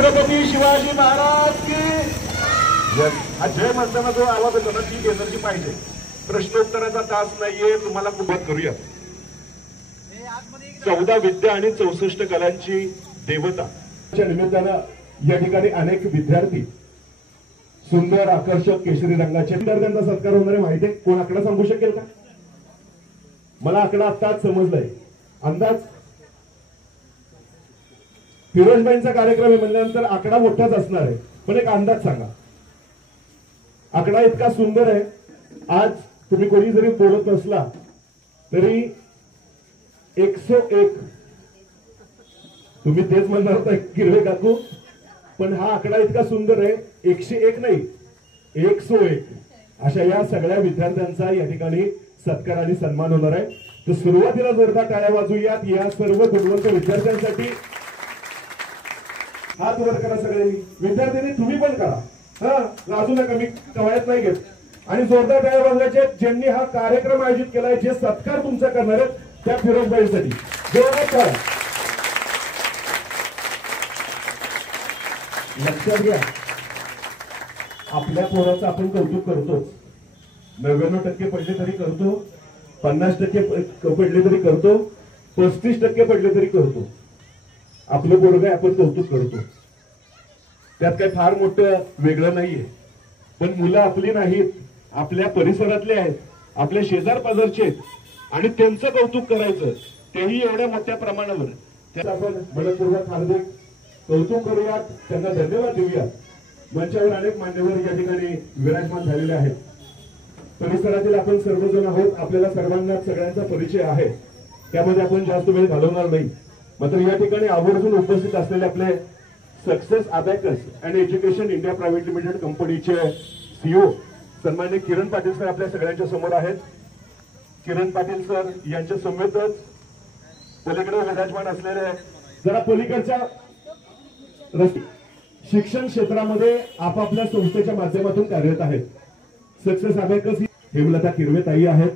छत्रपती शिवाजी महाराज की हा जय म्हणताना जो आवाज येतो ना, ती एनर्जी पाहिजे. प्रश्नोत्तराचा तास नाहीये, तुम्हाला सुरुवात करूया. 14 विद्या आणि 64 कलांची देवता च्या निमित्तानं या ठिकाणी अनेक विद्यार्थी सुंदर आकर्षक केशरी रंगाचे विद्यार्थ्यांचा सत्कार होणार आहे. माहिती आहे कोण आकडा सांगू शकेल का? मला आकडा आत्ताच समजलाय. अंदाज फिरोजबाईंचा कार्यक्रम आहे म्हणल्यानंतर आकडा मोठाच असणार आहे, पण एक अंदाज सांगा. आकडा इतका सुंदर आहे. आज तुम्ही कोणी जरी बोलत नसला तरी 101 तुम्ही तेच म्हणणार होता किरवे काकू, पण हा आकडा इतका सुंदर आहे. 101 नाही 101 अशा या सगळ्या विद्यार्थ्यांचा या ठिकाणी सत्कार आणि सन्मान होणार आहे. तर सुरुवातीला जोरदार टाळ्या वाजवूयात या सर्व गुणवंत विद्यार्थ्यांसाठी. हात वर करा सगळ्यांनी. विद्यार्थ्यांनी तुम्ही पण करा, हा लाजू नका, मी कवायत नाही घेत. आणि जोरदार टाळ्या वाजवायचे ज्यांनी हा कार्यक्रम आयोजित केलाय, जे सत्कार तुमचा करणार आहेत त्या फिरोजबाईंसाठी जोरदार टाळ्या. लक्षात घ्या, आपल्या पोराचं आपण कौतुक करतोच. 99% पडले तरी करतो, 50% पडले तरी करतो, 35% पडले तरी करतो. आपलं पोरग आपण कौतुक करतो, त्यात काही फार मोठं वेगळं नाहीये. पण मुलं आपली नाहीत, आपल्या परिसरातले आहेत, आपल्या शेजार पाजारचे आहेत आणि त्यांचं कौतुक करायचं, तेही एवढ्या मोठ्या प्रमाणावर. त्यात आपण मनपूर्वक हार्दिक कौतुक करूयात, त्यांना धन्यवाद देऊयात. मंचावर अनेक मान्यवर या ठिकाणी विराजमान झालेले आहेत. परिसरातील आपण सर्वजण आहोत, आपल्याला सर्वांना सगळ्यांचा परिचय आहे, त्यामध्ये आपण जास्त वेळ घालवणार नाही. मात्र या ठिकाणी आवर्जून उपस्थित असलेले आपले success abacus and education India private limited कंपनीचे सीईओ सन्माननीय किरण पाटील सर आपल्या सगळ्यांच्या समोर आहेत. किरण पाटील सर यांच्या समेतच पलीकडे विराजमान असलेले जरा पलीकडच्या शिक्षण क्षेत्रामध्ये आपापल्या संस्थेच्या माध्यमातून कार्यरत आहेत. सक्सेस अबॅकस हेमलता किरवे ताई आहेत,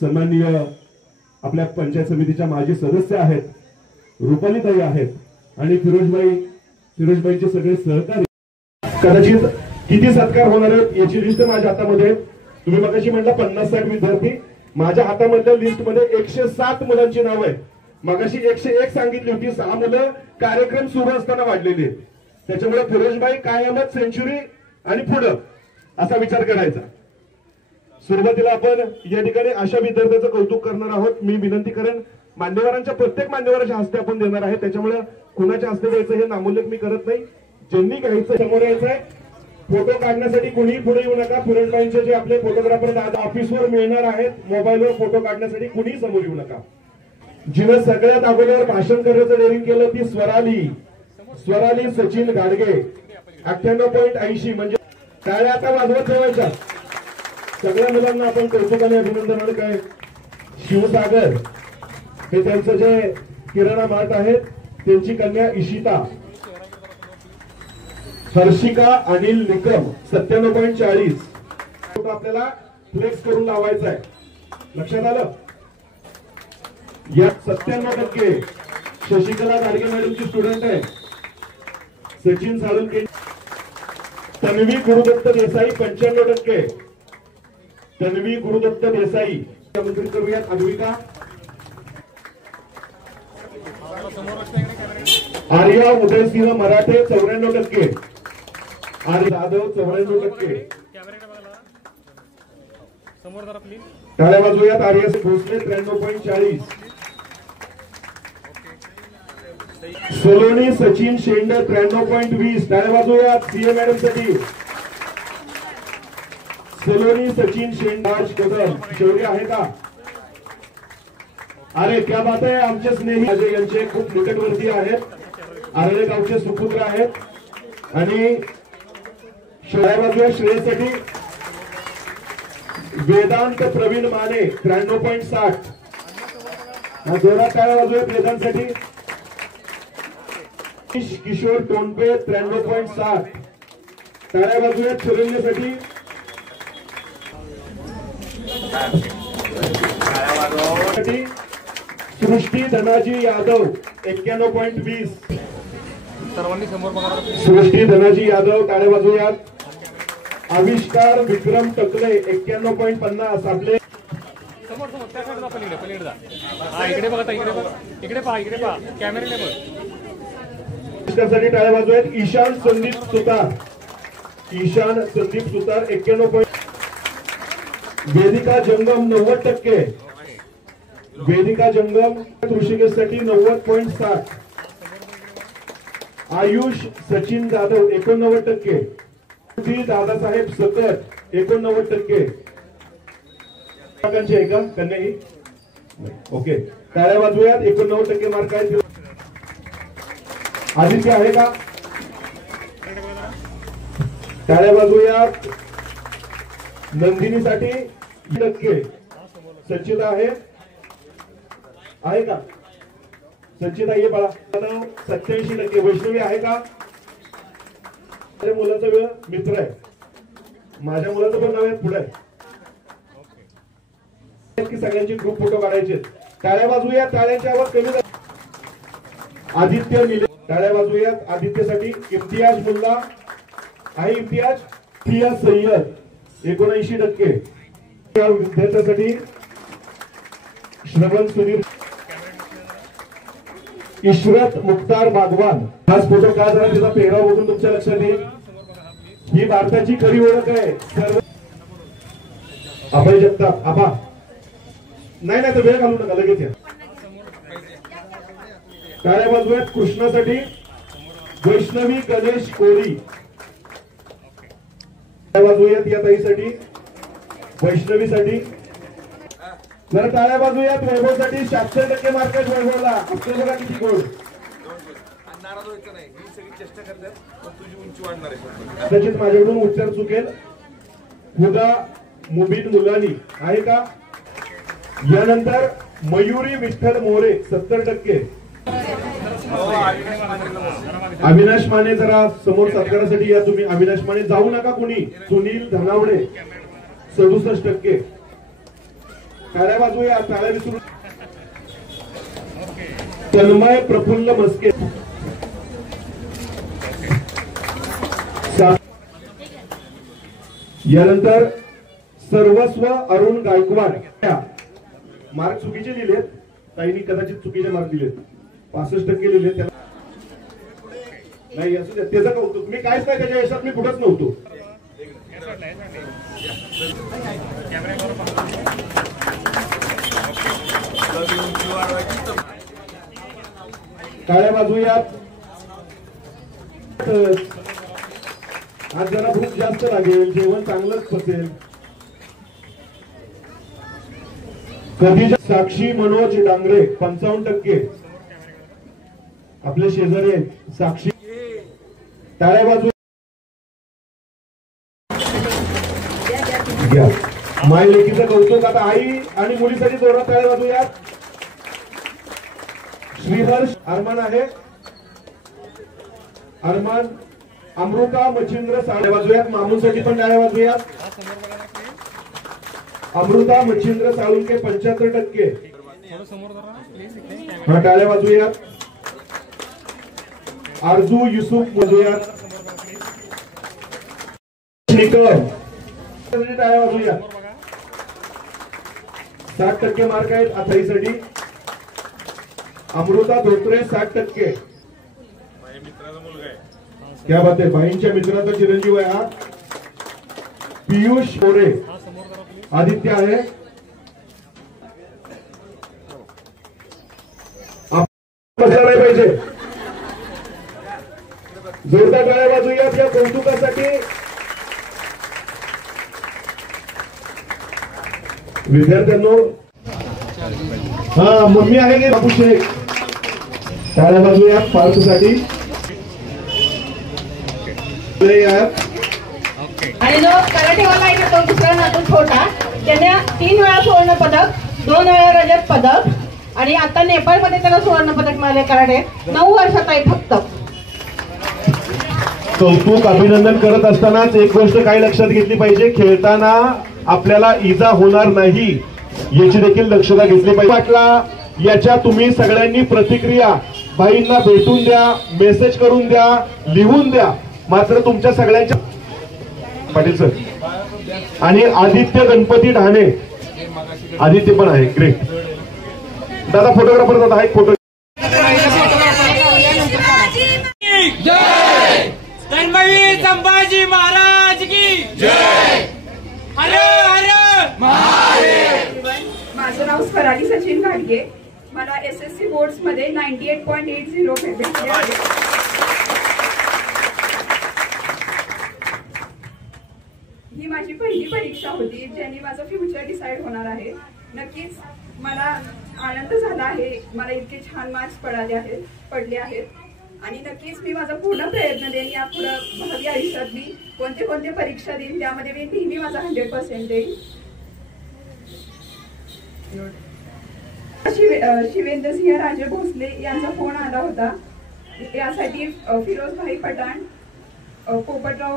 सन्माननीय आपल्या पंचायत समितीच्या माजी सदस्य आहेत रुपाली ताई आहेत आणि फिरोजबाईंचे सगळे सहकारी. कदाचित किती सत्कार होणार आहेत याची लिस्ट माझ्या हातामध्ये. तुम्ही मगाशी म्हटलं 50-60 विद्यार्थी, माझ्या हातामधल्या लिस्टमध्ये 107 मुलांची नाव आहेत. मगाशी 101 सांगितली होती, 6 मुलं कार्यक्रम सुरू असताना वाढलेली आहेत. त्याच्यामुळे फिरोजबाई कायमच सेंचुरी आणि पुढं असा विचार करायचा. सुरुवातीला आपण या ठिकाणी अशा विद्यार्थ्यांचं कौतुक करणार आहोत. मी विनंती करेन, मान्यवरांच्या प्रत्येक मान्यवराच्या हस्ते आपण देणार आहे, त्याच्यामुळे कुणाच्या हस्ते द्यायचं हे नामोल्लेख मी करत नाही. ज्यांनी घ्यायचं समोर यायचंय. फोटो काढण्यासाठी कुणीही पुढे येऊ नका. फिरोजबाईंचे जे आपले फोटोग्राफर आज ऑफिसवर मिळणार आहेत, मोबाईलवर फोटो काढण्यासाठी कुणीही समोर येऊ नका. जिनं सगळ्यात अगोदर भाषण करण्याचं डेअरिंग केलं ती स्वराली सचिन गाडगे 98.80 म्हणजे टाळ्या आता वाजवत ठेवायच्या. सगळ्या मुलांना आपण कौतुकाने अभिनंदन. काय शिवसागर हे त्यांचं जे किराणा मार्ट आहेत, त्यांची कन्या इशिता, हर्षिका अनिल निकम 97.40 फोटो आपल्याला फ्लेक्स करून लावायचा आहे. लक्षात आलं? यात 97% शशिकला गाडगे मॅडमची स्टुडंट आहे. सचिन साळुंके, तन्वी गुरुदत्त देसाई 95%, तन्वी गुरुदत्त देसाई. आमंत्रित करूयात अन्विका. आर्या उदयसिंह मराठे 94%, आर्य जाधव 94%. टाळ्या वाजवूयात. आर्य भोसले 93.40, सोलोनी सचिन शेंडे 93.20. टाळ्या वाजवूयात सीए मॅडम साठी. सोलोनी सचिन शेंडाज कदम शौर्य आहे का? अरे क्या बात आहे. आमचे स्नेही यांचे खूप निकटवर्ती आहेत, आरळे गावचे सुपुत्र आहेत. आणि बाजूला श्रेयसाठी वेदांत प्रवीण माने 93.60. जोरात टाळ्या वाजवूयात वेदांतसाठी. किशोर टोंडे 93.60. टाळ्या वाजवूयात शरण्यसाठी. सृष्टी धनाजी यादव 91.20. सर्वांनी समोर बघा. सृष्टी धनाजी यादव टाळे वाजवूयात. आविष्कार विक्रम टकले 91.50 आपले समोर समोर त्या साईडला पलीकडे जा. हा इकडे बघा इकडे बघा इकडे पहा कॅमेऱ्याने बघ. आविष्कारसाठी टाळे वाजवूयात. ईशान संदीप सुतार 91. वेदिका जंगम 90%. वेदिका जंगम ऋषिकेशसाठी 90.60. आयुष सचिन जाधव 89%. दादासाहेब सकट 89%. आहे का कन्या ही? ओके, टाळ्या वाजवूयात. 89% मार्क आहेत. आदित्य आहे का? टाळ्या वाजवूयात. नंदिनीसाठी 90%. संचिता आहे का? संचिता ये बाळा. 87%. वैष्णवी आहे का? माझ्या मुलाचा वेळ मित्र आहे. माझ्या मुलाचं पण नाव आहे पुढे की सगळ्यांचे ग्रुप फोटो काढायचे. टाळ्या वाजवूया. टाळ्यांच्या आवाज कमी. आदित्य मिले टाळ्या वाजवूयात. आदित्यसाठी इम्तियाज मुल्ला आहे. इम्तियाज सय्यद 79%. विद्यार्थ्यासाठी श्रवण सुधीर. इशरत मुख्तार बागवान. हाच फोटो का जरा तिचा पेहराव बघून तुमच्या लक्षात येईल. ही भारताची खरी ओळख आहे. सर्व अभय जगताप आबा. नाही तर वेळ घालू नका, लगेच या. टाळ्या वाजवूयात. कृष्णासाठी वैष्णवी गणेश कोरी. टाळ्या वाजवूयात या ताईसाठी. वैष्णवीसाठी जरा टाळ्या वाजवूयात. वैभवसाठी 86% मार्क आहेत. वैभवला आपलं बघा किती गोड. नाराज व्हायचं नाही. ही सगळी चेष्टा करतात पण तुझी उंची वाढणार आहे. कदाचित माझ्याकडून उच्चार चुकेल. हुदा मुबीन मुलानी आहे का? यानंतर मयुरी विठ्ठल मोरे 70%. अविनाश माने जरा समोर सत्कारासाठी या तुम्ही. अविनाश माने जाऊ नका कुणी. सुनील धनावडे 67%. टाळ्या वाजवूया. टाळ्या विसरू. तन्मय प्रफुल्ल मस्के. यानंतर सर्वस्व अरुण गायकवाड. मार्क चुकीचे लिहिलेत. ताईंनी कदाचित चुकीचे मार्क दिलेत. 65% लिहिलेत. त्याला नाही असू द्या. त्याचं कौतुक. मी कायच नाही त्याच्या यशात मी कुठंच नव्हतो. टाळ्या वाजवूयात. आज जरा भूक जास्त लागेल. जेवण चांगलंच पसेल. कधी साक्षी मनोज डांगरे 55%. आपले शेजारी आहेत साक्षी. टाळ्या वाजवू. माय लेकीचं कौतुक. आता आई आणि मुलीसाठी जोरात टाळ्या वाजवूयात. श्रीहर्ष अरमान आहे. अरमान. अमृता मच्छिंद्र टाळ्या वाजवूयात. मामूसाठी पण टाळ्या वाजवूयात. अमृता मच्छिंद्र साळुंके 75%. टाळ्या वाजवूयात. आरजू युसुफ वाजवूयात. टाळ्या वाजवूयात. 60% मार्क आहेत अथाईसाठी. अमृता धोत्रे 60%. क्या बात आहे. बाईंच्या मित्राचा चिरंजीव आहे हा. पियुष मोरे. आदित्य आहे. बसला नाही पाहिजे. जोरदार टाळ्या वाजवूयात या कौतुकासाठी. विद्यार्थ्यांनो हा मम्मी आहे की बापू शेख. टाळ्या वाजवूयात पार्थसाठी. आणि जो कराटेवाला आहे ना तो दुसरा नातू छोटा. त्याने 3 वेळा सुवर्ण पदक, 2 वेळा रजत पदक आणि आता नेपाळमध्ये त्याला सुवर्ण पदक मिळाले कराटे. 9 वर्षात आहे फक्त. कौतुक अभिनंदन करत असतानाच एक गोष्ट काही लक्षात घेतली पाहिजे. खेळताना आपल्याला इजा होणार नाही याची देखील दक्षता घेतली पाहिजे. वाटला याच्या तुम्ही सगळ्यांनी प्रतिक्रिया बाईंना भेटून द्या, मेसेज करून द्या, लिहून द्या. मात्र तुमच्या सगळ्यांच्या पाटील सर आणि आदित्य गणपती ढाणे, आदित्य पण आहे. ग्रेट दादा, फोटोग्राफर दादा आहेत. फोटो धर्मवीर संभाजी महाराज की जय. हर हर महादेव. माझं नाव स्वराली सचिन घाडगे. मला SSC बोर्ड्स मध्ये 98.80 भेटले आहे. ही माझी पहिली परीक्षा होती ज्याने माझं फ्युचर डिसाईड होणार आहे. नक्कीच मला आनंद झाला आहे. मला इतके छान मार्क्स पडले आहेत आणि नक्कीच मी माझा पूर्ण प्रयत्न देईन. यापुढे भावी आयुष्यात मी कोणते परीक्षा देईन त्यामध्ये मी नेहमी माझा 100% देईन. शिवेंद्रसिंह राजे भोसले यांचा फोन आला होता. यासाठी फिरोजभाई पठाण, पोपटराव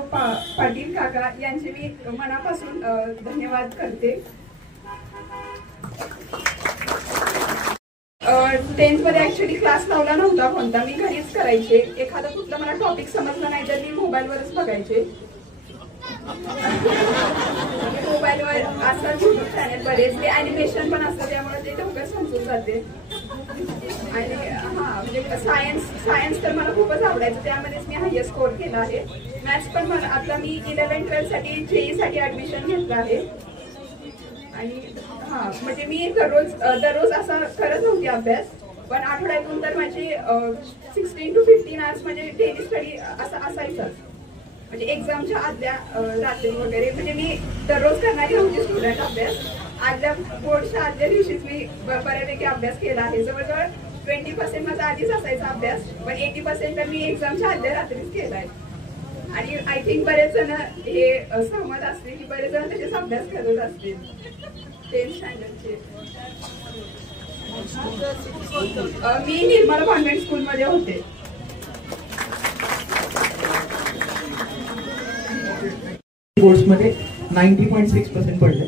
पाटील काका यांचे मी मनापासून धन्यवाद करते. 10th मध्ये ऍक्च्युली क्लास लावला नव्हता कोणता. मी घरीच करायचे. एखादा कुठला मला टॉपिक समजला नाही तर मी मोबाईलवरच बघायचे. मोबाईलवर असतात युट्यूब चॅनल बरेच. ते अॅनिमेशन पण असतं त्यामुळे ते लवकर समजून जाते. आणि म्हणजे सायन्स तर मला खूपच आवडायचं. त्यामध्येच मी हायस्ट स्कोर केला आहे. मॅथ्स पण मला आता मी 11-12 साठी JEE साठी ऍडमिशन घेतलं आहे. आणि म्हणजे मी दररोज असा करत नव्हती अभ्यास, पण आठवड्यातून तर माझे 16 to 15 आवर्स म्हणजे डेली स्टडी असायचं. म्हणजे एक्झामच्या आदल्या रात्री वगैरे म्हणजे मी दररोज करणारी नव्हती स्टुडंट अभ्यास. आदल्या बोर्डच्या आदल्या दिवशीच मी बऱ्यापैकी अभ्यास केला आहे. जवळजवळ 20% माझा आधीच असायचा अभ्यास, पण 80% तर मी एक्झामच्या आदल्या रात्रीच केलाय. आणि आय थिंक बरेच जण हे सहमत असतील की बरेच जण त्याच्याच अभ्यास करत असतील 10th स्टँडर्डचे. मी निर्मला कॉन्व्हेंट स्कूलमध्ये होते. बोर्ड्समध्ये 90.6% पडले.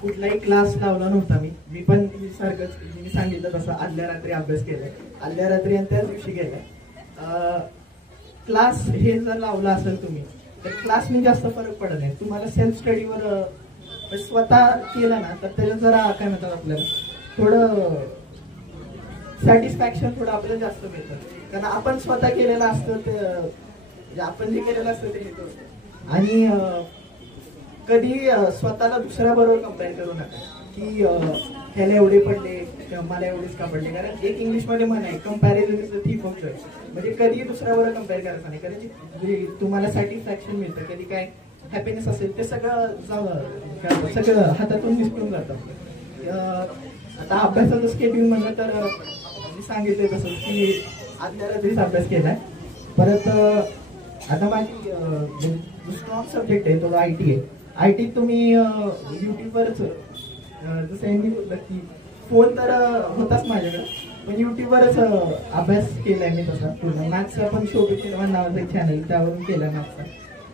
कुठलाही क्लास लावला नव्हता मी पण सारखंच मी सांगितलं तसं आदल्या रात्री अभ्यास केलाय. आदल्या रात्री आणि त्याच दिवशी गेलाय. क्लास हे जर लावला असेल तुम्ही तर क्लासने जास्त फरक पडत नाही. तुम्हाला सेल्फ स्टडीवर स्वतः केलं ना तर त्याच्यात जरा काय म्हणतात आपल्याला थोडं सॅटिस्फॅक्शन थोडं आपल्याला जास्त मिळतं. कारण आपण स्वतः केलेलं असतं ते आपण जे केलेलं असतं ते हे. आणि कधी स्वतःला दुसऱ्याबरोबर कम्पेअर करू नका की ह्याला एवढे पडले मला एवढेच का पडले. कारण एक इंग्लिशमध्ये म्हण आहे comparison is the thief of Joy. म्हणजे कधी दुसऱ्याबरोबर कम्पेअर करायचं नाही. कारण तुम्हाला सॅटिस्फॅक्शन मिळतं कधी काय हॅपीनेस असेल ते सगळं हातातून निसटून जातं. आता अभ्यासाचं स्केड्यूल म्हणलं तर मी सांगितलं तसं की आदल्या रात्रीच अभ्यास केलाय. परत आता माझी स्ट्रॉंग सब्जेक्ट आहे तो IT आहे. IT तुम्ही युट्यूबवरच जसं यांनी बोललं की फोन तर होताच माझ्याकडे, पण युट्यूबवरच अभ्यास केलाय मी तसा पूर्ण. मॅथ्सचा पण शोभी निर्माण नावाचं एक चॅनल त्यावरून केला मॅथ्सचा.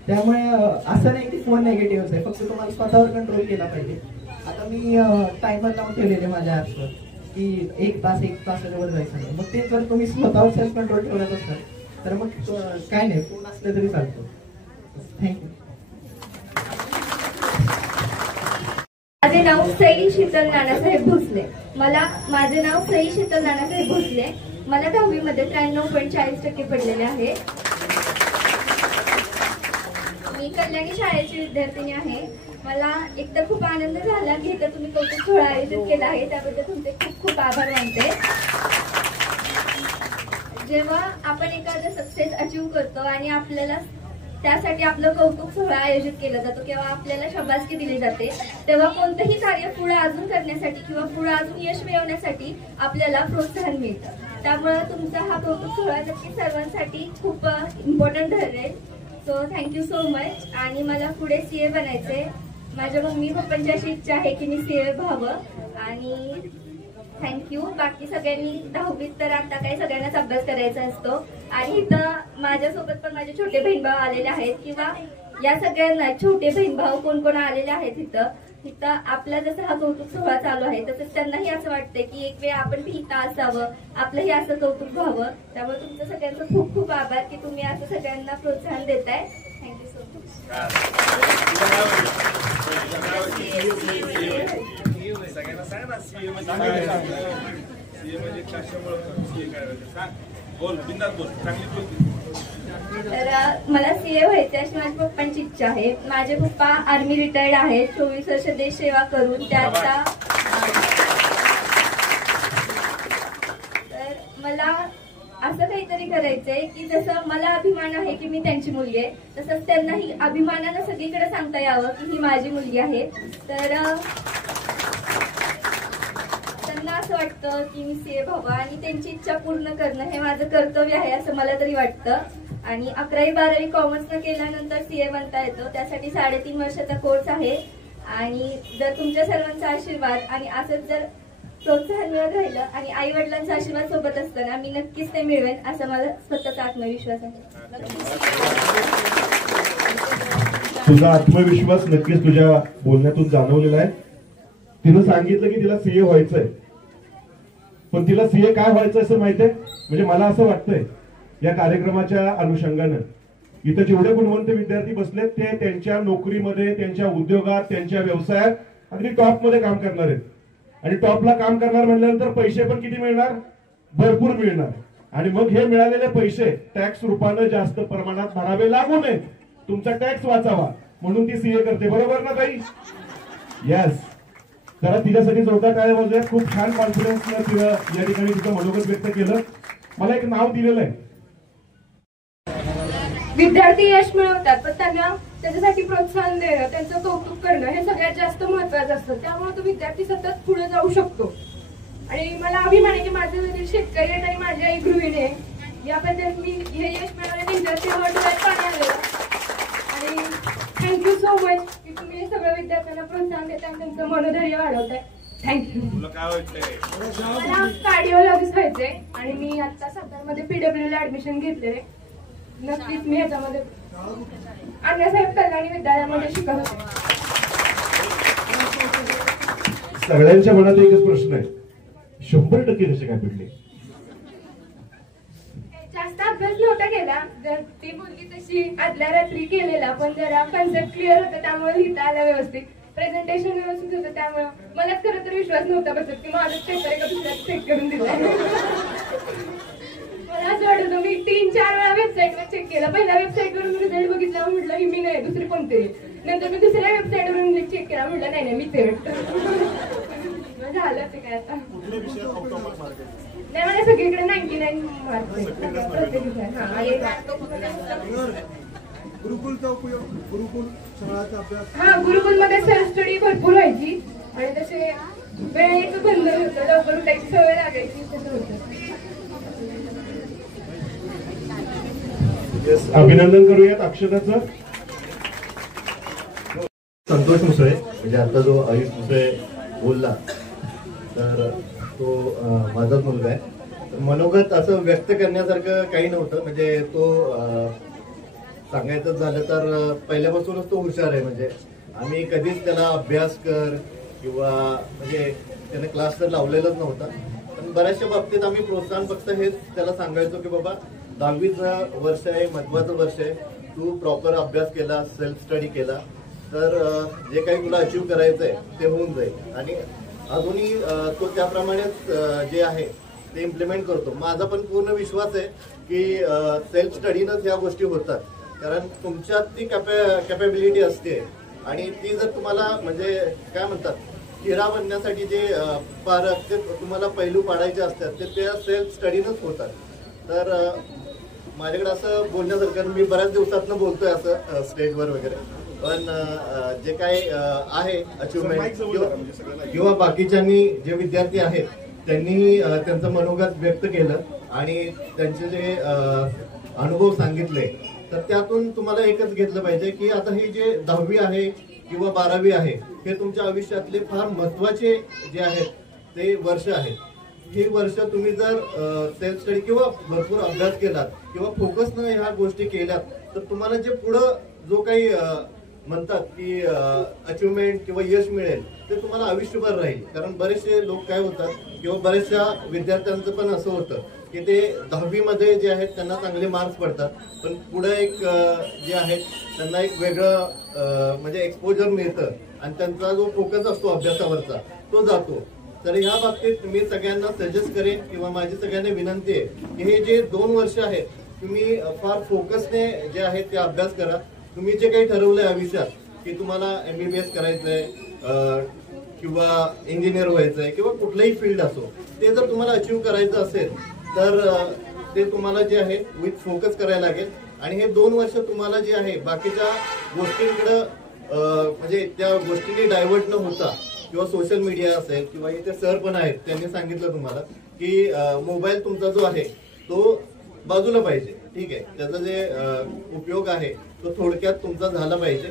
त्यामुळे असं नाही की फोन नेगेटिव्हच आहे, फक्त तुम्हाला स्वतःवर कंट्रोल केला पाहिजे. आता मी टायमर लावून ठेवलेले माझ्या ॲप्सवर की 1 तासाच्या वर जायचं नाही. मग ते जर तुम्ही स्वतःवर सेल्फ कंट्रोल ठेवत असाल तर मग काय नाही फोन असले तरी चालतो. थँक्यू. माझे नाव सई शीतल नानासाहेब भोसले. माझे नाव सई शीतल नानासाहेब भोसले. मला 10वी मध्ये 93.40% पडलेले आहे. मी कल्याणी शाळेची विद्यार्थिनी आहे. मला एकतर खूप आनंद झाला की इथं तुम्ही कौतुक सोहळा आयोजित केला आहे, त्याबद्दल तुमचे खूप खूप आभार मानते. जेव्हा आपण एखादं सक्सेस अचीव्ह करतो आणि आपल्याला त्यासाठी आपलं कौतुक सोहळा आयोजित केला जातो किंवा आपल्याला शाबासकी दिली जाते, तेव्हा कोणतंही कार्य पुढे अजून करण्यासाठी किंवा पुढे अजून यश मिळवण्यासाठी आपल्याला प्रोत्साहन मिळतं. त्यामुळे तुमचा हा कौतुक सोहळा नक्की सर्वांसाठी खूप इम्पॉर्टंट ठरेल. So thank you so much. आणि मला पुढे CA बनायचे. माझ्या मम्मी पप्पांची अशी इच्छा आहे की मी CA व्हावं. आणि थँक्यू. बाकी सगळ्यांनी 10वीत तर आता काही सगळ्यांनाच अभ्यास करायचा असतो. आणि इथं माझ्यासोबत पण माझे छोटे बहीण भाऊ आलेले आहेत किंवा या सगळ्यांना छोटे बहीण भाऊ कोण कोण आलेले आहेत इथं, इथं आपला जसं हा कौतुक सोहळा चालू आहे तसंच त्यांनाही असं वाटतंय की एक वेळ आपण बी इथं असावं, आपलंही असं कौतुक व्हावं. त्यामुळे तुमचं सगळ्यांचं खूप खूप आभार की तुम्ही असं सगळ्यांना प्रोत्साहन देताय. Thank you so much. सगळ्यांना सांग ना सीए म्हणजे कशामुळे सीए करायचं सांग. बोल बिंदास बोल, चांगली बोल. तर मला सीए व्हायचे अशी माझ्या पप्पांची इच्छा आहे. माझे पप्पा आर्मी रिटायर्ड आहेत, 24 वर्ष देश सेवा करून. त्या आता तर मला असं काहीतरी करायचंय की जसं मला अभिमान आहे की मी त्यांची मुलगी आहे, तसंच त्यांनाही अभिमानानं सगळीकडे सांगता यावं की ही माझी मुलगी आहे. तर त्यांना असं वाटतं की मी सीए व्हावं आणि त्यांची इच्छा पूर्ण करणं हे माझं कर्तव्य आहे असं मला तरी वाटतं. आणि 11वी-12वी कॉमर्सनं केल्यानंतर सीए बनता येतो. त्यासाठी 3.5 वर्षाचा कोर्स आहे. आणि जर तुमच्या सर्वांचा आशीर्वाद आणि असंच जर प्रोत्साहन मिळत राहिलं आणि आई वडिलांचा आशीर्वाद सोबत असताना मी नक्कीच ते मिळवेन असा मला स्वतःचा आत्मविश्वास आहे. तुझा आत्मविश्वास नक्कीच तुझ्या बोलण्यातून जाणवलेला आहे. तिनं सांगितलं की तिला सीए व्हायचंय, पण तिला सीए काय व्हायचं असं माहितीये? म्हणजे मला असं वाटतंय या कार्यक्रमाच्या अनुषंगानं इथं जेवढे गुणवंत विद्यार्थी बसलेत ते त्यांच्या नोकरीमध्ये, त्यांच्या उद्योगात, त्यांच्या व्यवसायात अगदी टॉप मध्ये काम करणार आहेत. आणि टॉपला काम करणार म्हटल्यानंतर पैसे पण किती मिळणार? भरपूर मिळणार. आणि मग हे मिळालेले पैसे टॅक्स रूपानं जास्त प्रमाणात भरावे लागू नये, तुमचा टॅक्स वाचावा म्हणून ती सीए करते. बरोबर ना ताई? यस. जरा तिच्यासाठी जोरदार टाळ्या वाजवूया. खूप छान कॉन्फिडन्सनं तिनं या ठिकाणी तिचं मनोगत व्यक्त केलं. मला एक नाव दिलेलं आहे. विद्यार्थी यश मिळवतात पण त्यांना त्याच्यासाठी प्रोत्साहन देणं, त्यांचं कौतुक करणं हे सगळ्यात जास्त महत्वाचं असतं. त्यामुळे तो विद्यार्थी सतत पुढे जाऊ शकतो. आणि मला अभिमान आहे की माझे वडील शेतकरी आहेत आणि माझी आई गृहिणी आहे. याबद्दल मी हे यश मिळवण्यात विद्यार्थी पाणी आलेलं. आणि थँक्यू सो मच की तुम्ही सगळ्या विद्यार्थ्यांना प्रोत्साहन देता आणि त्यांचं मनोधैर्य वाढवताय. थँक्यू. मला कार्डिओलॉजिस्ट व्हायचंय आणि मी आता सातारमध्ये पीडब्ल्यूला ऍडमिशन घेतलेले. नक्कीच मी ह्याच्यामध्ये अण्णासाहेब कल्याणी विद्यालयामध्ये शिकत होते. सगळ्यांच्या मनात एकच प्रश्न आहे, 100% कसे काय पडले? जास्त अभ्यास नव्हता केला, जर ती बोलली तशी आदल्या रात्री केलेला, पण जरा कन्सेप्ट क्लिअर होता त्यामुळे लिहिता आला व्यवस्थित. प्रेझेंटेशन व्यवस्थित होतं त्यामुळे मलाच खरं तर विश्वास नव्हता बसत की माझंच पेपर एका दुसऱ्यात चेक करून दिला. मला असं वाटत होतं, मी 3-4 वेळा वेबसाईटवर चेक केलं. पहिल्या वेबसाईटवरून रिझल्ट बघितला, म्हटलं ही मी नाही दुसरी कोणतरी. नंतर मी दुसऱ्या वेबसाईटवरून चेक केला, म्हटलं नाही मीच आहे वाटतं. झालं ते काय आता नाही, मला सगळीकडे 99 मार्क. हा, गुरुकुलमध्ये सेल्फ स्टडी भरपूर व्हायची आणि तसे वेळेचं बंधन होतं, लवकर उठायची सवय लागायची, तसं होतं. अभिनंदन करूयात अक्षताचं. संतोष मुसळे, म्हणजे आता जो आयुष मुसळे बोलला तर तो माझाच मुलगा आहे. मनोगत असं व्यक्त करण्यासारखं काही नव्हतं. म्हणजे तो सांगायचं झालं तर पहिल्यापासूनच तो हुशार आहे. म्हणजे आम्ही कधीच त्याला अभ्यास कर किंवा म्हणजे त्याने क्लास तर लावलेलाच नव्हता. पण बऱ्याचशा बाबतीत आम्ही प्रोत्साहन फक्त हेच त्याला सांगायचो की बाबा 10वीचं वर्ष आहे, महत्वाचं वर्ष आहे, तू प्रॉपर अभ्यास केला, सेल्फ स्टडी केला तर जे काही तुला अचीव्ह करायचं आहे ते होऊन जाईल. आणि अजूनही तो त्याप्रमाणेच जे आहे ते इम्प्लिमेंट करतो. माझा पण पूर्ण विश्वास आहे की सेल्फ स्टडीनंच ह्या गोष्टी होतात. कारण तुमच्यात ती कॅपेबिलिटी असते आणि ती जर तुम्हाला म्हणजे काय म्हणतात हिरा बनण्यासाठी जे पारख ते तुम्हाला पैलू पाडायचे असतात ते त्या सेल्फ स्टडीनंच होतात. तर माझ्याकडे असं बोलण्यासारखं मी बऱ्याच दिवसातनं बोलतोय असं स्टेजवर वगैरे, पण जे काही आहे अचिव्हमेंट किंवा बाकीच्यांनी जे विद्यार्थी आहेत त्यांनी त्यांचं मनोगत व्यक्त केलं आणि त्यांचे जे अनुभव सांगितले तर त्यातून तुम्हाला एकच घेतलं पाहिजे की आता हे जे 10वी आहे किंवा 12वी आहे हे तुमच्या आयुष्यातले फार महत्वाचे जे आहेत ते वर्ष आहेत. ही वर्ष तुम्ही जर सेल्फ स्टडी किंवा भरपूर अभ्यास केलात किंवा फोकसनं ह्या गोष्टी केल्यात तर तुम्हाला जे पुढं जो काही म्हणतात की अचिव्हमेंट किंवा यश मिळेल ते तुम्हाला आयुष्यभर राहील. कारण बरेचसे लोक काय होतात किंवा बऱ्याचशा विद्यार्थ्यांचं पण असं होतं की ते 10वी मध्ये जे आहेत त्यांना चांगले मार्क्स पडतात, पण पुढे एक जे आहेत त्यांना एक वेगळं म्हणजे एक्सपोजर मिळतं आणि त्यांचा जो फोकस असतो अभ्यासावरचा तो जातो. तर ह्या बाबतीत मी सगळ्यांना सजेस्ट करेन किंवा माझी सगळ्यांना विनंती आहे की हे जे 2 वर्ष आहेत तुम्ही फार फोकसने जे आहे ते अभ्यास करा. तुम्ही जे काही ठरवलंय आयुष्यात की तुम्हाला MBBS करायचंय किंवा इंजिनियर व्हायचंय किंवा कुठलंही फील्ड असो, ते जर तुम्हाला अचीव्ह करायचं असेल तर ते तुम्हाला जे आहे विथ फोकस करायला लागेल. आणि हे 2 वर्ष तुम्हाला जे आहे बाकीच्या गोष्टींकडं म्हणजे त्या गोष्टींनी डायव्हर्ट न होता किंवा सोशल मीडिया असेल किंवा इथे सर पण आहेत त्यांनी सांगितलं तुम्हाला की मोबाईल तुमचा जो आहे तो बाजूला पाहिजे. ठीक आहे, त्याचा जे उपयोग आहे तो थोडक्यात तुमचा झाला पाहिजे.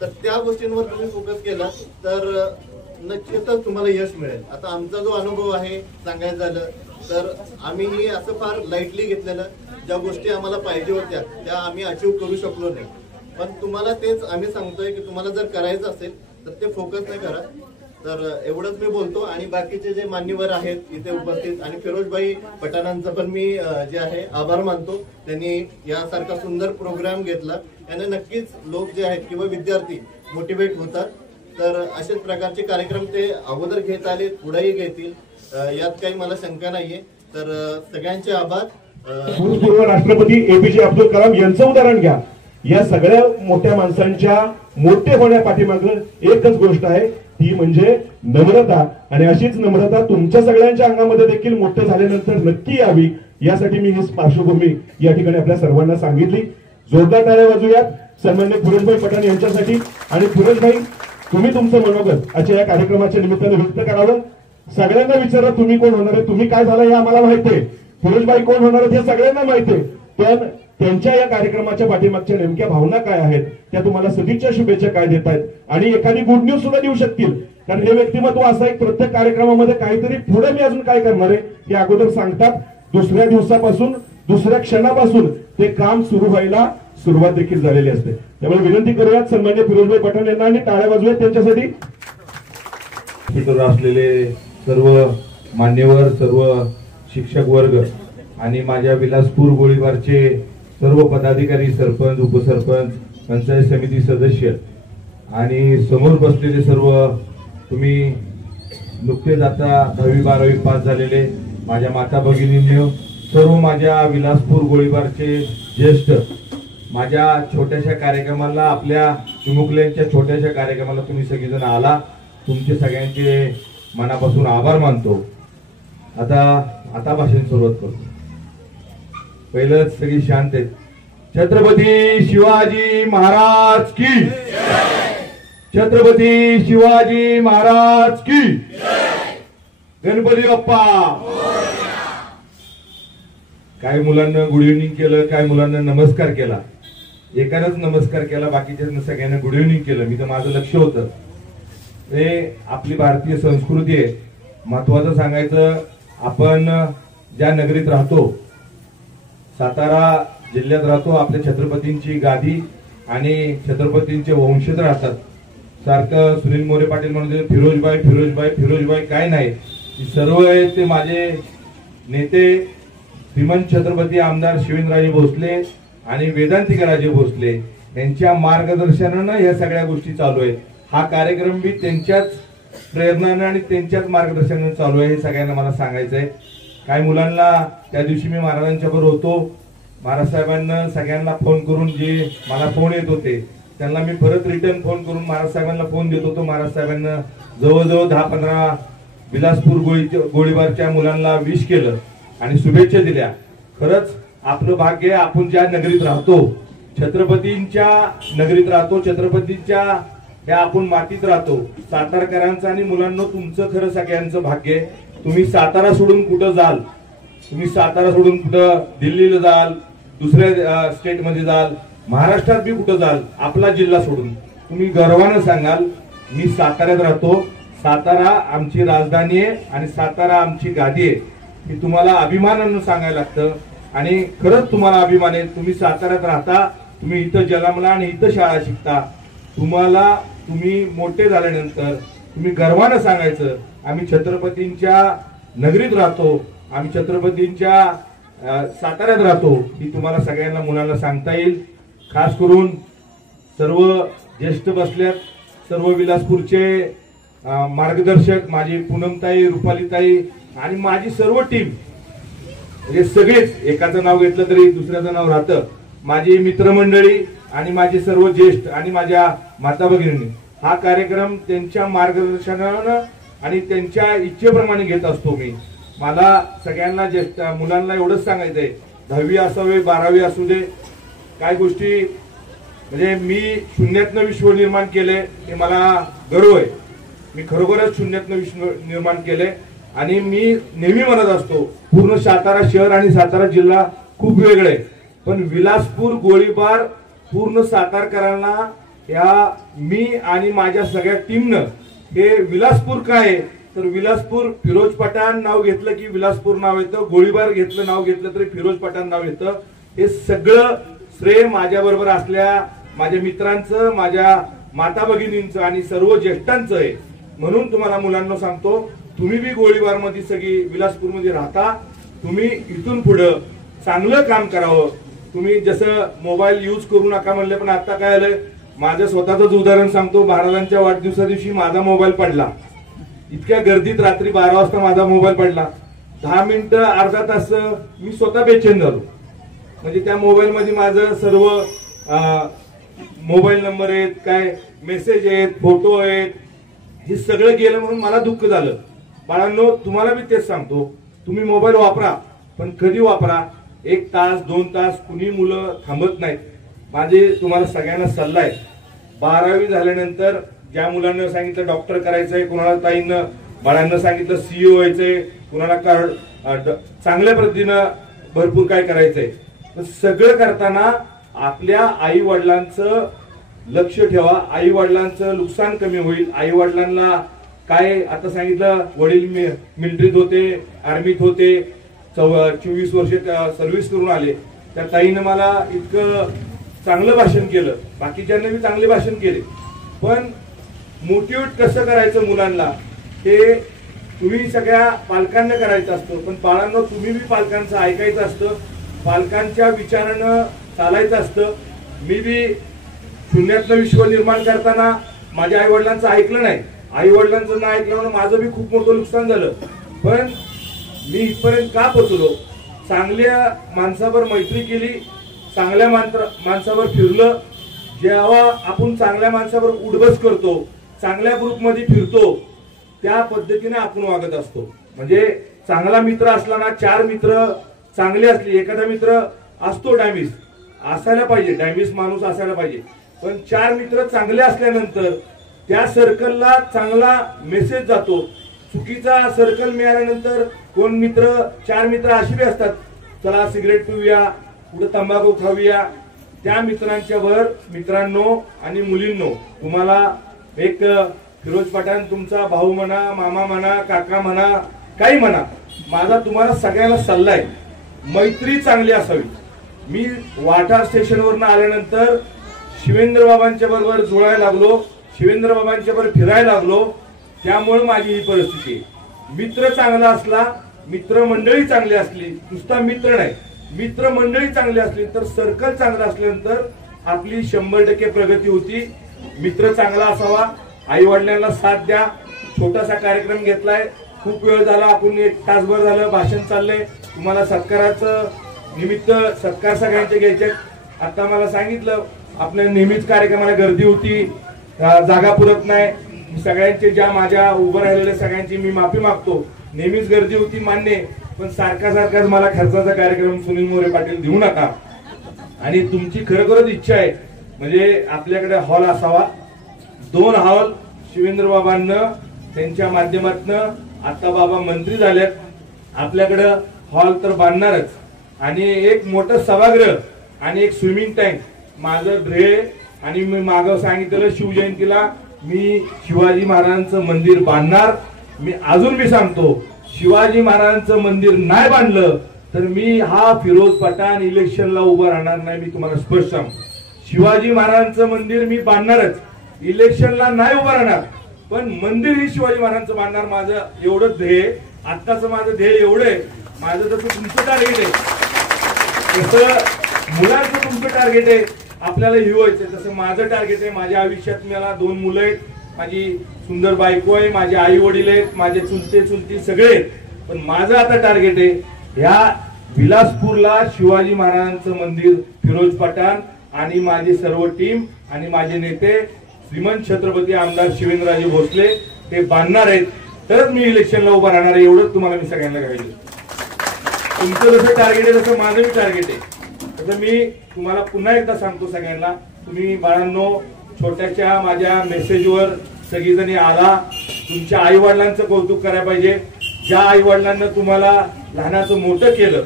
तर त्या गोष्टींवर तुम्ही फोकस केला तर निश्चितच तुम्हाला यश मिळेल. आता आमचा जो अनुभव आहे सांगायचं झालं तर आम्हीही असं फार लाईटली घेतलेलं, ज्या गोष्टी आम्हाला पाहिजे होत्या त्या आम्ही अचीव्ह करू शकलो नाही. पण तुम्हाला तेच आम्ही सांगतोय की तुम्हाला जर करायचं असेल तर ते फोकस नाही करा. तर एवढंच मी बोलतो. आणि बाकीचे जे मान्यवर आहेत इथे उपस्थित आणि फिरोजभाई पठाणांचा पण मी जे आहे आभार मानतो. त्यांनी यासारखा सुंदर प्रोग्राम घेतला. त्याने नक्कीच लोक जे आहेत किंवा विद्यार्थी मोटिवेट होतात. तर अशाच प्रकारचे कार्यक्रम ते अगोदर घेत आले, पुढेही घेतील, यात काही मला शंका नाहीये. तर सगळ्यांचे आभार. भूतपूर्व राष्ट्रपती APJ अब्दुल कलाम यांचं उदाहरण घ्या. या सगळ्या मोठ्या माणसांच्या मोठे होण्या पाठीमागं एकच गोष्ट आहे, ती म्हणजे नम्रता. आणि अशीच नम्रता तुमच्या सगळ्यांच्या अंगामध्ये देखील मोठे झाल्यानंतर नक्की यावी, यासाठी मी ही पार्श्वभूमी या ठिकाणी आपल्या सर्वांना सांगितली. जोरदार टाळ्या वाजूयात सन्माननीय फिरोजभाई पठाण यांच्यासाठी. आणि फिरोजभाई, तुम्ही तुमचं मनोगत आजच्या या कार्यक्रमाच्या निमित्ताने व्यक्त करावं. सगळ्यांना विचारा तुम्ही कोण होणार आहे, तुम्ही काय झालं हे आम्हाला माहिती आहे, फिरोजभाई कोण होणार आहेत हे सगळ्यांना माहिती आहे. पण त्यांच्या या कार्यक्रमाच्या पाठीमागच्या नेमक्या भावना काय आहेत, त्या तुम्हाला सदिच्छा शुभेच्छा काय देत आहेत आणि एखादी गुड न्यूज सुद्धा देऊ शकतील. कारण हे व्यक्तिमत्व असं एक प्रत्येक कार्यक्रमामध्ये काहीतरी पुढे मी अजून काय करणार आहे हे अगोदर सांगतात. दुसऱ्या दिवसापासून दुसऱ्या क्षणापासून ते काम सुरू व्हायला सुरुवात देखील झालेली असते. त्यामुळे विनंती करूयात सन्माननीय फिरोजभाई पठाण यांना आणि टाळ्या वाजवूयात त्यांच्यासाठी. इतर असलेले सर्व मान्यवर, सर्व शिक्षक वर्ग आणि माझ्या विलासपूर गोळीबारचे सर्व पदाधिकारी, सरपंच, उपसरपंच, पंचायत समिती सदस्य आणि समोर बसलेले सर्व तुम्ही नुकतेच आता 10वी 12वी पास झालेले माझ्या माता भगिनींनो, सर्व माझ्या विलासपूर गोळीबारचे ज्येष्ठ, माझ्या छोट्याशा कार्यक्रमाला, आपल्या चिमुकल्यांच्या छोट्याशा कार्यक्रमाला तुम्ही सगळेजण आला, तुमचे सगळ्यांचे मनापासून आभार मानतो. आता भाषण सुरुवात करतो. पहिलं सगळी शांत आहेत. छत्रपती शिवाजी महाराज की, छत्रपती शिवाजी महाराज की, गणपती बाप्पा. काही मुलांना गुड इव्हनिंग केलं, काही मुलांना नमस्कार केला, एकानंच नमस्कार केला, बाकीच्या सगळ्यांना गुड इव्हनिंग केलं. मी तर माझं लक्ष होतं. हे आपली भारतीय संस्कृती आहे. महत्वाचं सांगायचं, आपण ज्या नगरीत राहतो, सातारा जिल्ह्यात राहतो, आपल्या छत्रपतींची गादी आणि छत्रपतींचे वंशज राहतात. सारखं सुनील मोरे पाटील म्हणते फिरोजभाई फिरोजभाई फिरोजभाई, काय नाही, सर्व आहेत ते माझे नेते श्रीमंत छत्रपती आमदार शिवेंद्रराजे भोसले आणि वेदांतिकराजे भोसले यांच्या मार्गदर्शनानं या सगळ्या गोष्टी चालू आहेत. हा कार्यक्रम बी त्यांच्याच प्रेरणानं आणि त्यांच्याच मार्गदर्शनानं चालू आहे, हे सगळ्यांना मला सांगायचं आहे. काही मुलांना त्या दिवशी मी महाराजांच्या बरोबर होतो, महाराज साहेबांना सगळ्यांना फोन करून जे मला फोन येत होते त्यांना मी परत रिटर्न फोन करून महाराज साहेबांना फोन देत होतो. महाराज साहेबांना जवळजवळ 10-15 विलासपूर गोळीबारच्या मुलांना विश केलं आणि शुभेच्छा दिल्या. खरंच आपलं भाग्य, आपण ज्या नगरीत राहतो, छत्रपतींच्या नगरीत राहतो, छत्रपतींच्या या आपण मातीत राहतो. सातारकरांचं आणि मुलांना तुमचं खरं सगळ्यांचं भाग्य. तुम्ही सातारा सोडून कुठं जाल, तुम्ही सातारा सोडून कुठं दिल्लीला जाल, दुसऱ्या स्टेटमध्ये जाल, महाराष्ट्रात बी कुठं जाल, आपला जिल्हा सोडून तुम्ही गर्वानं सांगाल मी साताऱ्यात राहतो, सातारा आमची राजधानी आहे आणि सातारा आमची गादी आहे. हे तुम्हाला अभिमानानं सांगायला लागतं आणि खरंच तुम्हाला अभिमान आहे. तुम्ही साताऱ्यात राहता, तुम्ही इथं जन्मला आणि इथं शाळा शिकता. तुम्हाला तुम्ही मोठे झाल्यानंतर तुम्ही गर्वानं सांगायचं आम्ही छत्रपतींच्या नगरीत राहतो, आम्ही छत्रपतींच्या साताऱ्यात राहतो, ही तुम्हाला सगळ्यांना मुलांना सांगता येईल. खास करून सर्व ज्येष्ठ बसल्यात, सर्व विलासपूरचे मार्गदर्शक माझी पूनमताई, रुपालीताई आणि माझी सर्व टीम, म्हणजे सगळेच, एकाचं नाव घेतलं तरी दुसऱ्याचं नाव राहतं, माझी मित्रमंडळी आणि माझे सर्व ज्येष्ठ आणि माझ्या माता भगिनींनी हा कार्यक्रम त्यांच्या मार्गदर्शनानं आणि त्यांच्या इच्छेप्रमाणे घेत असतो. मी मला सगळ्यांना ज्येष्ठ मुलांना एवढंच सांगायचंय, 10वी असावे 12वी असू दे, काय गोष्टी म्हणजे मी शून्यातनं विश्व निर्माण केले हे मला गर्व आहे. मी खरोखरच शून्यातनं विश्व निर्माण केले आणि मी नेहमी म्हणत असतो पूर्ण सातारा शहर आणि सातारा जिल्हा खूप वेगळे आहे, पण विलासपूर गोळीबार पूर्ण सातारकरांना या मी आणि माझ्या सगळ्या टीमनं हे विलासपूर काय तर विलासपूर फिरोज पठाण नाव घेतलं की विलासपूर नाव येतं, गोळीबार घेतलं नाव घेतलं तरी फिरोज पठाण नाव येतं. हे सगळं श्रेय माझ्या बरोबर असल्या माझ्या मित्रांचं, माझ्या माता भगिनींचं आणि सर्व ज्येष्ठांचं आहे. म्हणून तुम्हाला मुलांना सांगतो, तुम्ही बी गोळीबार मध्ये सगळी विलासपूर मध्ये राहता, तुम्ही इथून पुढं चांगलं काम करावं. तुम्ही जसं मोबाईल यूज करू नका म्हणले, पण आता काय आलंय, माझं स्वतःच उदाहरण सांगतो. महाराजांच्या वाढदिवसा दिवशी माझा मोबाईल पडला, इतक्या गर्दीत रात्री 12 वाजता माझा मोबाईल पडला. 10 मिनिटं अर्धा तास मी स्वतः बेचैन झालो. म्हणजे त्या मोबाईल मध्ये माझं सर्व मोबाईल नंबर आहेत, काय मेसेज आहेत, फोटो आहेत, हे सगळं गेलं म्हणून मला दुःख झालं. बाळांनो, तुम्हाला मी तेच सांगतो, तुम्ही मोबाईल वापरा, पण कधी वापरा, 1 तास 2 तास, कुणी मुलं थांबत नाहीत. माझे तुम्हाला सगळ्यांना सल्ला आहे, 12वी झाल्यानंतर ज्या मुलांना सांगितलं डॉक्टर करायचंय, कुणाला ताईंना बाळांना सांगितलं CEO व्हायचंय, कुणाला चांगल्या पद्धतीनं भरपूर काय करायचंय, सगळं करताना आपल्या आई वडिलांचं लक्ष ठेवा. आई वडिलांचं नुकसान कमी होईल. आई वडिलांना काय आता सांगितलं, वडील मिलिटरीत होते, आर्मीत होते, 24 वर्ष सर्व्हिस करून आले. त्या ताईनं मला इतकं चांगलं भाषण केलं, बाकीच्यांनी बी चांगले भाषण केले, पण मोटिवेट कसं करायचं मुलांना हे तुम्ही सगळ्या पालकांना करायचं असतं. पण बाळांना तुम्ही बी पालकांचं ऐकायचं असतं, पालकांच्या विचारानं चालायचं असतं. मी बी शून्यातलं विश्व निर्माण करताना माझ्या आई वडिलांचं ऐकलं नाही, आई वडिलांचं नाही ऐकल्यामुळे माझं बी खूप मोठं नुकसान झालं. पण मी इथपर्यंत का पोचलो, चांगल्या माणसावर मैत्री केली, चांगल्या माणसावर फिरलं. जेव्हा आपण चांगल्या माणसावर उठबस करतो, चांगल्या ग्रुपमध्ये फिरतो, त्या पद्धतीने आपण वागत असतो. म्हणजे चांगला मित्र असला ना, 4 मित्र चांगले असले, एखादा मित्र असतो डॅमिस, असायला पाहिजे, डॅमिस माणूस असायला पाहिजे, पण 4 मित्र चांगले असल्यानंतर त्या सर्कलला चांगला मेसेज जातो. चुकीचा सर्कल मिळाल्यानंतर कोण मित्र, 4 मित्र अशी बी असतात, चला सिगरेट पिऊया, कुठं तंबाखू खाऊया, त्या मित्रांनो आणि मुलींनो, तुम्हाला एक फिरोज पठाण तुमचा भाऊ म्हणा, मामा म्हणा, काका म्हणा, काही म्हणा, माझा तुम्हाला सगळ्यांना सल्ला आहे, मैत्री चांगली असावी. मी वाठा स्टेशनवरनं आल्यानंतर शिवेंद्र बाबांच्या बरोबर जुळायला लागलो, शिवेंद्र बाबांच्या बरोबर फिरायला लागलो, त्यामुळे माझी ही परिस्थिती आहे. मित्र चांगला असला, मित्रमंडळी चांगली असली, नुसता मित्र नाही, मित्रमंडळी चांगली असली तर सर्कल चांगला असल्यानंतर आपली 100% प्रगती होती. मित्र चांगला असावा, आई वडिलांना साथ द्या. छोटासा कार्यक्रम घेतलाय, खूप वेळ झाला, आपण 1 तासभर झालं भाषण चाललंय. तुम्हाला सत्काराचं निमित्त सत्कार सगळ्यांचे घ्यायचे. आता मला सांगितलं आपल्या नेहमीच कार्यक्रमाला गर्दी होती, जागा पुरत नाही. सगळ्यांचे ज्या माझ्या उभं राहिलेल्या सगळ्यांची मी माफी मागतो. नेहमीच गर्दी होती मान्य, पण सारखाच मला खर्चाचा कार्यक्रम सुनील मोरे पाटील देऊ नका. आणि तुमची खरोखरच इच्छा आहे म्हणजे आपल्याकडे हॉल असावा. 2 हॉल शिवेंद्र बाबांना त्यांच्या माध्यमातून, आता बाबा मंत्री झाल्यात, आपल्याकडं हॉल तर बांधणारच, आणि एक मोठं सभागृह आणि एक स्विमिंग टँक माझं ध्येय. आणि मी मागं सांगितलं शिवजयंतीला मी शिवाजी महाराजांचं मंदिर बांधणार. मी अजून मी सांगतो, शिवाजी महाराजांचं मंदिर नाही बांधलं तर मी हा फिरोज पठाण इलेक्शनला उभं राहणार नाही. मी तुम्हाला स्पष्ट सांगतो, शिवाजी महाराजांचं मंदिर मी बांधणारच. इलेक्शनला नाही उभा राहणार, पण मंदिर ही शिवाजी महाराजांचं बांधणार, माझं एवढं ध्येय. आत्ताचं माझं ध्येय एवढं आहे. माझं जसं तुमचं टार्गेट आहे तसं मुलांचं तुमचं टार्गेट आहे, आपल्याला ही व्हायचंय, तसं माझं टार्गेट आहे. माझ्या आयुष्यात मला 2 मुलं आहेत, माझी सुंदर बायको आहे, माझे आई वडील आहेत, माझे चुलते सगळे आहेत. पण माझं आता टार्गेट आहे ह्या विलासपूरला शिवाजी महाराजांचं मंदिर, फिरोज पठाण आणि माझी सर्व टीम आणि माझे नेते श्रीमंत छत्रपती आमदार शिवेंद्रराजे भोसले हे बांधणार आहेत, तरच मी इलेक्शनला उभा राहणार आहे. एवढंच तुम्हाला मी सगळ्यांना सांगितलं. तुमचं जसं टार्गेट आहे तसं माझं टार्गेट आहे. तसं मी तुम्हाला पुन्हा एकदा सांगतो सगळ्यांना, तुम्ही बाळांनो छोट्याच्या माझ्या मेसेजवर सगळीजणी आला. तुमच्या आई वडिलांचं कौतुक करायला पाहिजे. ज्या आई वडिलांना तुम्हाला लहानाचं मोठं केलं,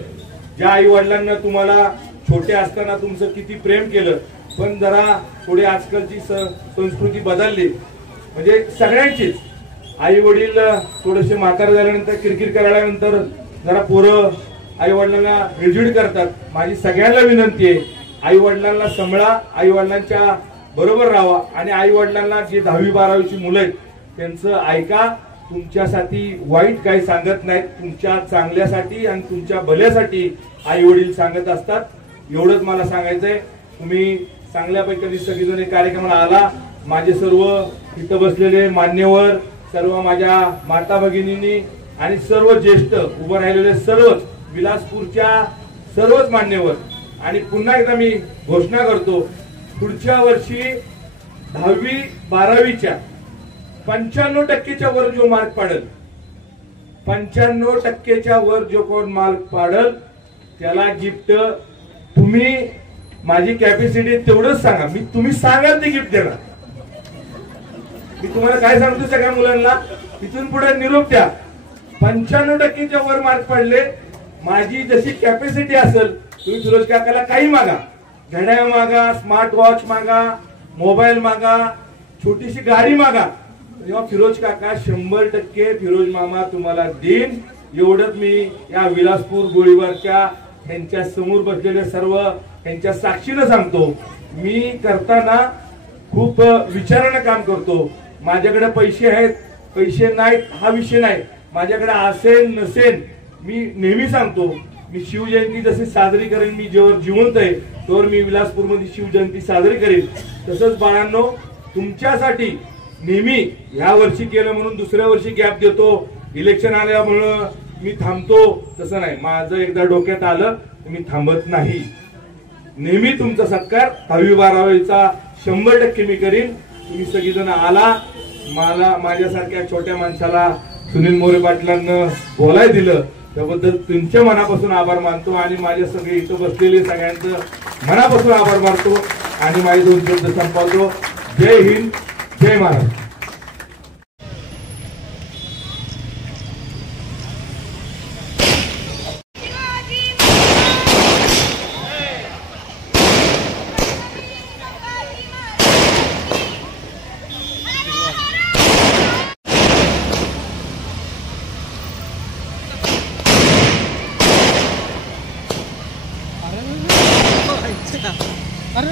ज्या आई वडिलांना तुम्हाला छोटे असताना तुमचं किती प्रेम केलं, पण जरा थोडी आजकालची संस्कृती बदलली, म्हणजे सगळ्यांचीच. आई वडील थोडेसे म्हातार झाल्यानंतर किरकिर करायल्यानंतर जरा पोरं आई वडिलांना रिजिड करतात. माझी सगळ्यांना विनंती आहे, आई वडिलांना सांभाळा, आई वडिलांच्या बरोबर राहा आणि आई वडिलांना जे 10वी 12वीची मुलं आहेत त्यांचं ऐका. तुमच्यासाठी वाईट काही सांगत नाहीत, तुमच्या चांगल्यासाठी आणि तुमच्या भल्यासाठी आई वडील सांगत असतात. एवढंच मला सांगायचंय. तुम्ही चांगल्यापैकी सगळेजण कार्यक्रमाला आला. माझे सर्व इथं बसलेले मान्यवर, सर्व माझ्या माता भगिनींनी आणि सर्व ज्येष्ठ उभं राहिलेले सर्वच विलासपूरच्या सर्वच मान्यवर, आणि पुन्हा एकदा मी घोषणा करतो, पुढच्या वर्षी 10वी 12वीच्या 95% वर जो मार्क पाडेल, 95% वर जो कोण मार्क पाडेल त्याला गिफ्ट. तुम्ही माझी कॅपॅसिटी तेवढंच सांगा, मी तुम्ही सांगाल ते गिफ्ट देणार. मी तुम्हाला काय सांगतो सगळ्या मुलांना, इथून पुढे निरोप द्या. 95% वर मार्क पडले, माझी जशी कॅपॅसिटी असेल तुम्ही फिरोज काकाला काही मागा, घड्याळ मागा, स्मार्ट वॉच मागा, मोबाईल मागा, छोटीशी गाडी मागा, तेव्हा फिरोज काका 100% फिरोज मामा तुम्हाला देईन. एवढंच मी या विलासपूर गोळीबारच्या त्यांच्या समोर बसलेले सर्व त्यांच्या साक्षीनं सांगतो. मी करताना खूप विचारानं काम करतो. माझ्याकडे पैसे आहेत पैसे नाहीत हा विषय नाही, माझ्याकडे असेल नसेल मी नेहमी सांगतो, मी शिवजयंती जशी साजरी करेन, मी जेव्हा जिवंत आहे तोवर मी विलासपूरमध्ये शिवजयंती साजरी करेन. तसंच बाळांनो तुमच्यासाठी नेहमी ह्या वर्षी केलं म्हणून दुसऱ्या वर्षी गॅप देतो, इलेक्शन आल्यामुळं मी थांबतो, तसं नाही. माझं एकदा डोक्यात आलं मी थांबत नाही. नेहमी तुमचा सत्कार 10वी 12वीचा 100% मी करीन. तुम्ही सगळीजण आला, मला माझ्यासारख्या छोट्या माणसाला सुनील मोरे पाटलांना बोलाय दिलं त्याबद्दल तुमच्या मनापासून आभार मानतो आणि माझ्या सगळे इथं बसलेले सगळ्यांचं मनापासून आभार मानतो आणि माझे 2 शब्द संपवतो. जय हिंद, जय महाराष्ट्र. अरे